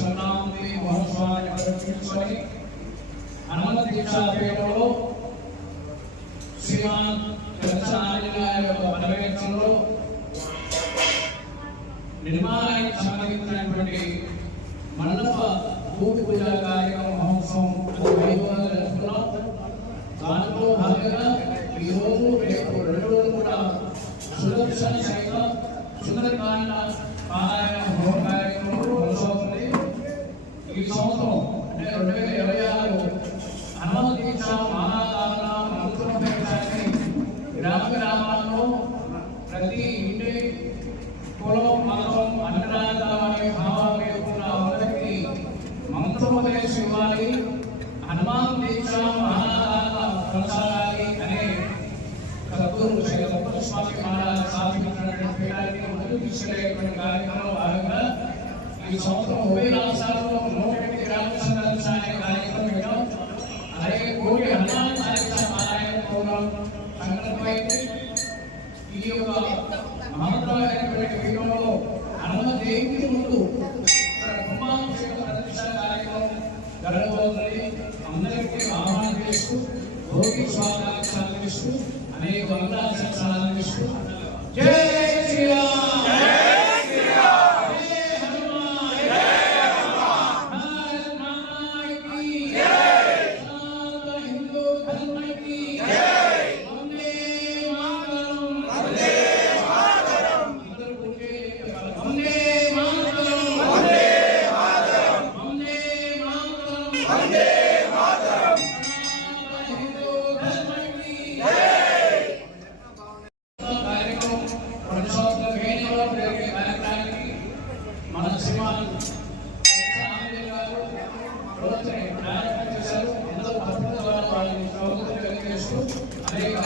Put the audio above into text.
శతాబ్ది మహోత్సవాన్ని ప్రదర్శించుకొని హనుమత దీక్షా పీఠంలో శ్రీమాన్ కంచ ఆంజనేయ యొక్క పర్యవేక్షణలో నిర్మాణానికి సంబంధించినటువంటి మండప భూమి పూజ కార్యక్రమ మహోత్సవం జరుపుకున్నాం. దానిలో భాగంగా ఈరోజు రేపు రెండు రోజులు కూడా సుదర్శన సైతం సుందరకాండ పారాయణ గ్రామ గ్రామాల్లో ప్రతి ఇంటి కులం మతం అంటరాంతం అనే భావం లేకుండా అందరికీ మంత్రోపదేశం ఇవ్వాలి హనుమాన్ దీక్ష మహాదాన కొనసాగాలి అనే సద్గురు శ్రీ గొప్ప స్వామి మహారాజ్ స్థాపించినటువంటి పీఠానికి ముందుకు తీసుకెళ్ళేటువంటి కార్యక్రమంలో భాగంగా ఈ సంవత్సరం ఉభయ రాష్ట్రాల్లో నూట ఎనిమిది గ్రామ సంఘాలు కార్యక్రమం పెట్టాం అలాగే కోటి హనుమాన్ సాహిత్య పారాయణ ప్రోగ్రాం సంకల్పమైంది ఈ యొక్క మహత్తరమైనటువంటి ముందు కుంభాభిషేక ప్రతిష్ట కార్యక్రమం జరగబోతుంది. అందరికీ ఆహ్వానం చేస్తూ భోగి స్వాగతాలు సాగిస్తూ అనేక వందనాలు అందిస్తూ. జై వాళ్ళని ప్రభుత్వం తెలియజేస్తూ అనేక